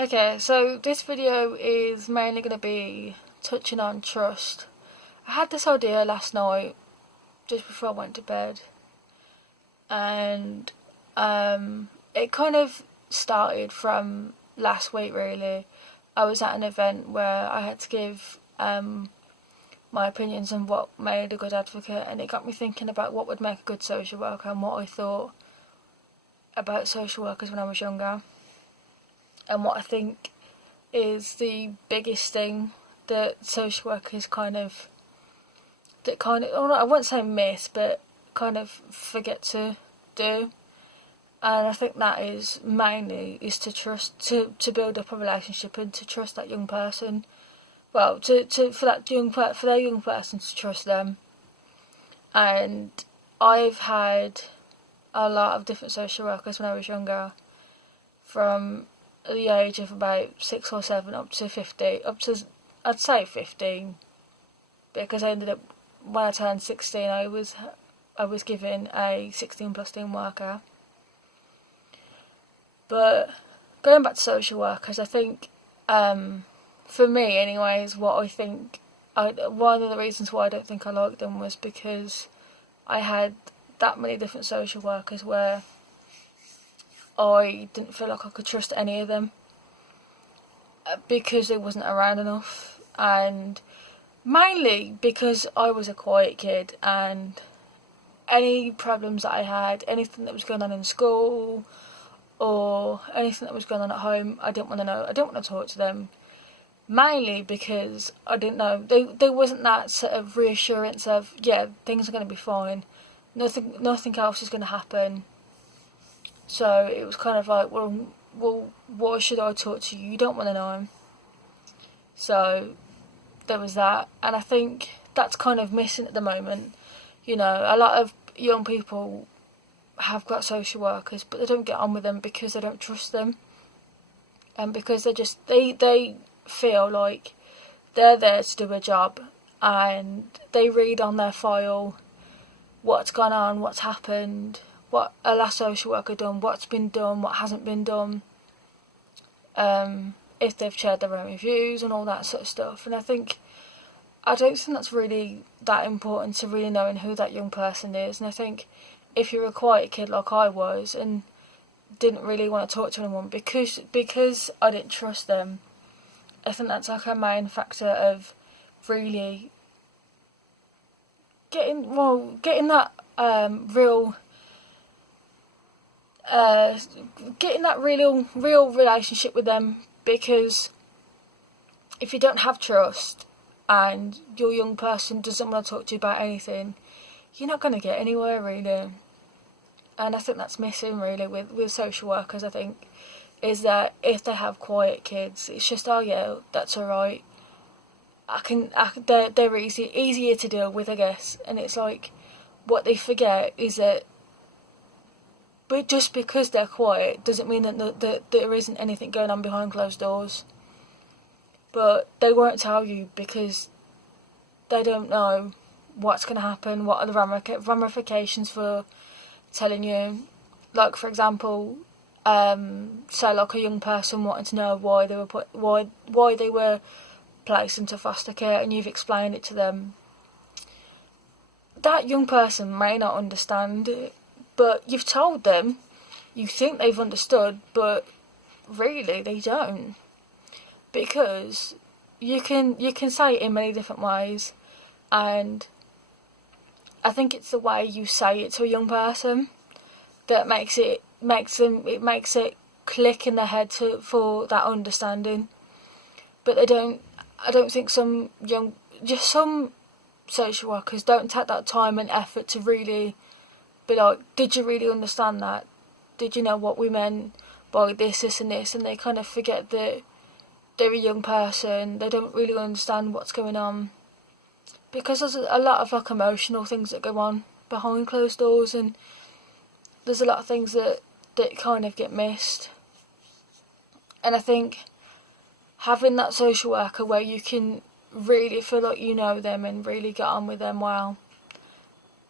Okay, so this video is mainly going to be touching on trust. I had this idea last night, just before I went to bed, and it kind of started from last week really. I was at an event where I had to give my opinions on what made a good advocate, and it got me thinking about what would make a good social worker and what I thought about social workers when I was younger, and what I think is the biggest thing that social workers I wouldn't say miss, but kind of forget to do. And I think that is mainly is to trust, to build up a relationship and to trust that young person. Well, for their young person to trust them. And I've had a lot of different social workers when I was younger, from the age of about 6 or 7 up to 50, I'd say 15, because I ended up, when I turned 16, I was given a 16 plus teen worker. But going back to social workers, I think, for me anyways, one of the reasons why I don't think I liked them was because I had that many different social workers where I didn't feel like I could trust any of them, because they wasn't around enough, and mainly because I was a quiet kid, and any problems that I had, anything that was going on in school or anything that was going on at home, I didn't want to know. I didn't want to talk to them, mainly because I didn't know. There wasn't that sort of reassurance of, yeah, things are going to be fine. Nothing else is going to happen. So it was kind of like, well, why should I talk to you? You don't want to know. So there was that, and I think that's kind of missing at the moment. You know, a lot of young people have got social workers, but they don't get on with them because they don't trust them, and because they feel like they're there to do a job, and they read on their file what's gone on, what's happened, what a last social worker done, what's been done, what hasn't been done, if they've shared their own reviews and all that sort of stuff. And I don't think that's really that important to really knowing who that young person is. And I think if you're a quiet kid like I was and didn't really want to talk to anyone because I didn't trust them, I think that's like a main factor of really getting that real real relationship with them. Because if you don't have trust and your young person doesn't want to talk to you about anything, you're not going to get anywhere really. And I think that's missing really with social workers, I think, is that if they have quiet kids, it's just, oh yeah, that's alright. They're easier to deal with, I guess. And it's like, what they forget is that, but just because they're quiet doesn't mean that there isn't anything going on behind closed doors. But they won't tell you because they don't know what's going to happen, what are the ramifications for telling you. Like, for example, say like a young person wanting to know why they were placed into foster care, and you've explained it to them. That young person may not understand it, but you've told them, you think they've understood, but really they don't. Because you can say it in many different ways, and I think it's the way you say it to a young person that makes it click in their head for that understanding. But I don't think some social workers don't take that time and effort to really be like, did you really understand that? Did you know what we meant by this and this? And they kind of forget that they're a young person, they don't really understand what's going on. Because there's a lot of like emotional things that go on behind closed doors, and there's a lot of things that kind of get missed. And I think having that social worker where you can really feel like you know them and really get on with them well,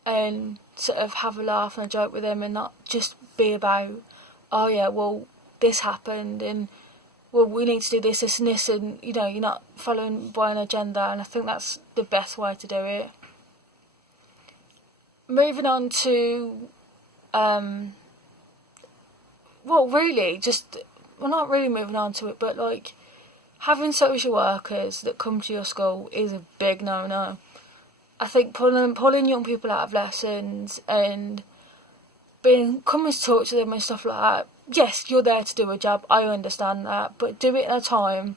and sort of have a laugh and a joke with them, and not just be about, oh yeah, well, this happened, and well, we need to do this, this and this, and, you know, you're not following by an agenda, and I think that's the best way to do it. Moving on to, really, not really moving on to it, but, like, having social workers that come to your school is a big no-no. I think pulling young people out of lessons and coming to talk to them and stuff like that, yes, you're there to do a job, I understand that, but do it in a time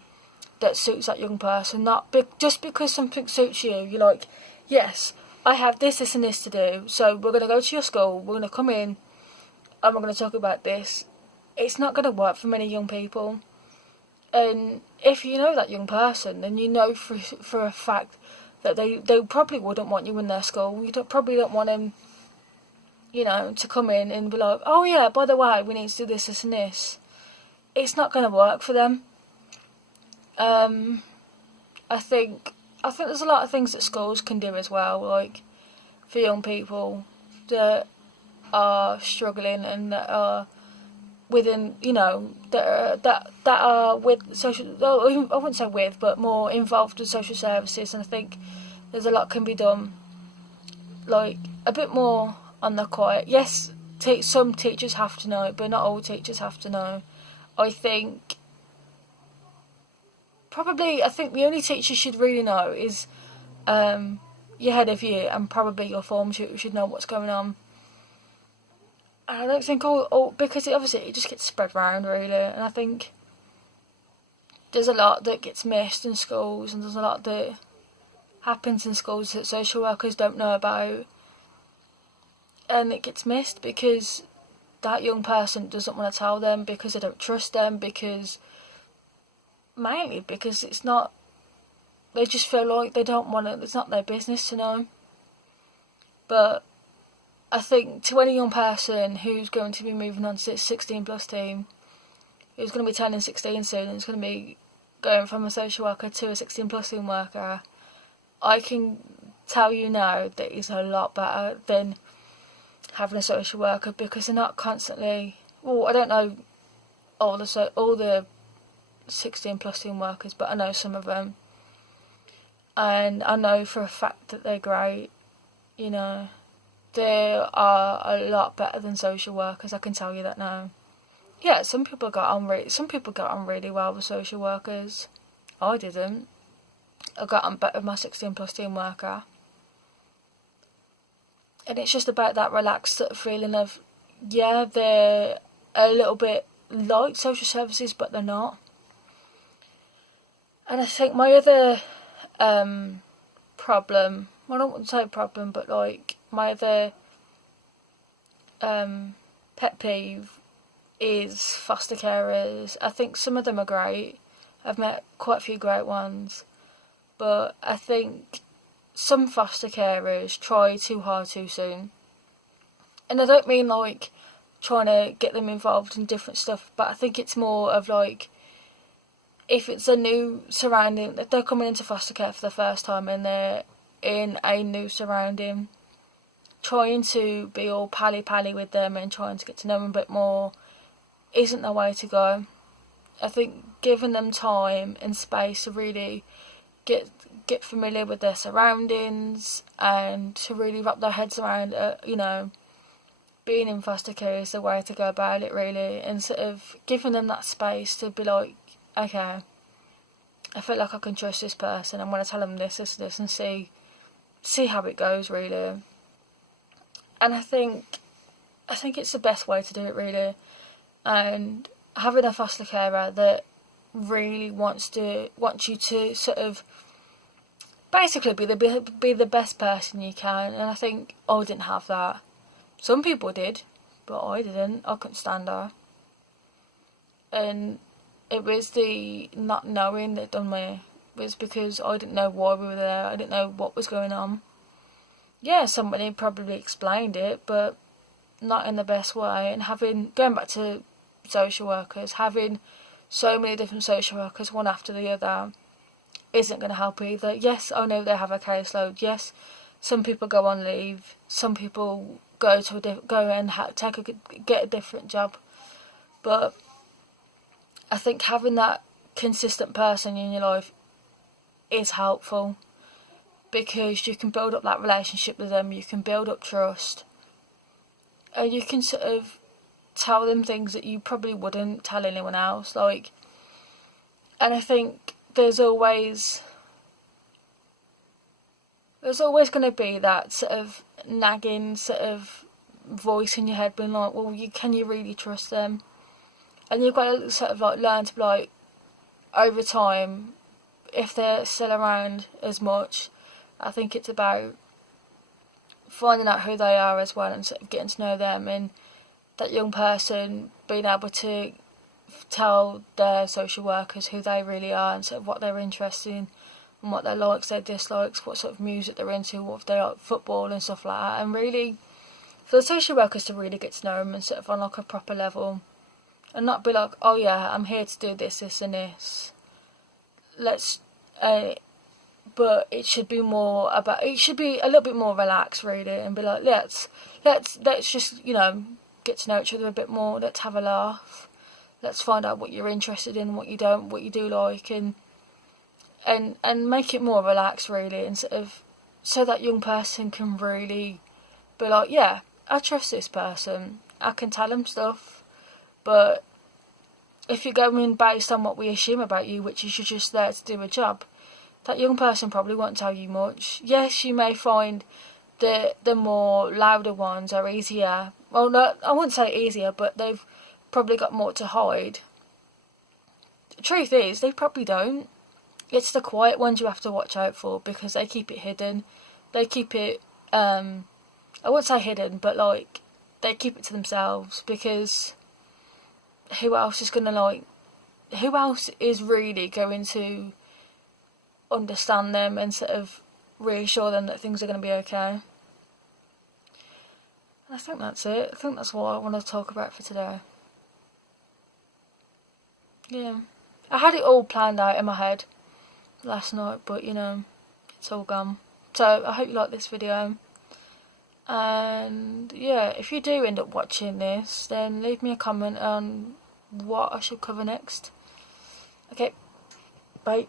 that suits that young person, not just because something suits you. You're like, yes, I have this, this and this to do, so we're going to go to your school, we're going to come in, and we're going to talk about this. It's not going to work for many young people. And if you know that young person, then you know for a fact that they probably wouldn't want you in their school. You probably don't want them, you know, to come in and be like, oh yeah, by the way, we need to do this, this and this. It's not going to work for them. I think there's a lot of things that schools can do as well, like for young people that are struggling and that are within, you know, that are with social, I wouldn't say with, but more involved with social services, and I think there's a lot can be done, like a bit more on the quiet. Yes, some teachers have to know, but not all teachers have to know. I think the only teacher should really know is your head of year, and probably your form tutor should know what's going on. I don't think because it just gets spread around really, and I think there's a lot that gets missed in schools, and there's a lot that happens in schools that social workers don't know about, and it gets missed because that young person doesn't want to tell them, because they don't trust them, mainly because they just feel like they don't want it, it's not their business to know. But I think to any young person who's going to be moving on to the 16 plus team, who's going to be turning 16 soon and is going to be going from a social worker to a 16 plus team worker, I can tell you now that it's a lot better than having a social worker, because they're not constantly, well, I don't know all the 16 plus team workers, but I know some of them, and I know for a fact that they're great, you know. They are a lot better than social workers, I can tell you that now. Yeah, some people got on really well with social workers. I didn't. I got on better with my 16 plus team worker. And it's just about that relaxed sort of feeling of, yeah, they're a little bit like social services, but they're not. And I think my other problem, well, I don't want to say problem, but like my other pet peeve is foster carers. I think some of them are great. I've met quite a few great ones, but I think some foster carers try too hard too soon. And I don't mean like trying to get them involved in different stuff, but I think it's more of like, if it's a new surrounding, if they're coming into foster care for the first time and they're in a new surrounding, trying to be all pally with them and trying to get to know them a bit more isn't the way to go. I think giving them time and space to really get familiar with their surroundings and to really wrap their heads around, you know, being in foster care is the way to go about it really, and sort of giving them that space to be like, okay, I feel like I can trust this person, I'm going to tell them this, and see how it goes really. And I think it's the best way to do it really. And having a foster carer that really wants you to sort of basically be the best person you can. And I think I didn't have that. Some people did, but I didn't. I couldn't stand her. And it was the not knowing that done me. It was because I didn't know why we were there. I didn't know what was going on. Yeah, somebody probably explained it, but not in the best way. And going back to social workers, having so many different social workers, one after the other, isn't going to help either. Yes, I know they have a caseload. Yes, some people go on leave. Some people get a different job. But I think having that consistent person in your life is helpful, because you can build up that relationship with them, you can build up trust, and you can sort of tell them things that you probably wouldn't tell anyone else. Like, and I think there's always going to be that sort of nagging sort of voice in your head being like, well, can you really trust them? And you've got to sort of like learn to be like, over time, if they're still around as much, I think it's about finding out who they are as well, and sort of getting to know them, and that young person being able to tell their social workers who they really are, and sort of what they're interested in, and what their likes, their dislikes, what sort of music they're into, what if they like football and stuff like that, and really for the social workers to really get to know them and sort of on like a proper level, and not be like, oh yeah, I'm here to do this, this and this. But it should be more about. It should be a little bit more relaxed, really, and be like, let's just get to know each other a bit more. Let's have a laugh. Let's find out what you're interested in, what you don't, what you do like, and make it more relaxed, really, and sort of so that young person can really be like, yeah, I trust this person. I can tell them stuff, but if you're going based on what we assume about you, which is you're just there to do a job, that young person probably won't tell you much. Yes, you may find the more louder ones are easier. Well, no, I wouldn't say easier, but they've probably got more to hide. The truth is, they probably don't. It's the quiet ones you have to watch out for, because they keep it hidden. They keep it, I wouldn't say hidden, but like, they keep it to themselves, because who else is really going to understand them and sort of reassure them that things are going to be okay? I think that's it. I think that's what I want to talk about for today. Yeah. I had it all planned out in my head last night, but it's all gone. So I hope you like this video. And yeah, if you do end up watching this, then leave me a comment on what I should cover next. Okay, bye.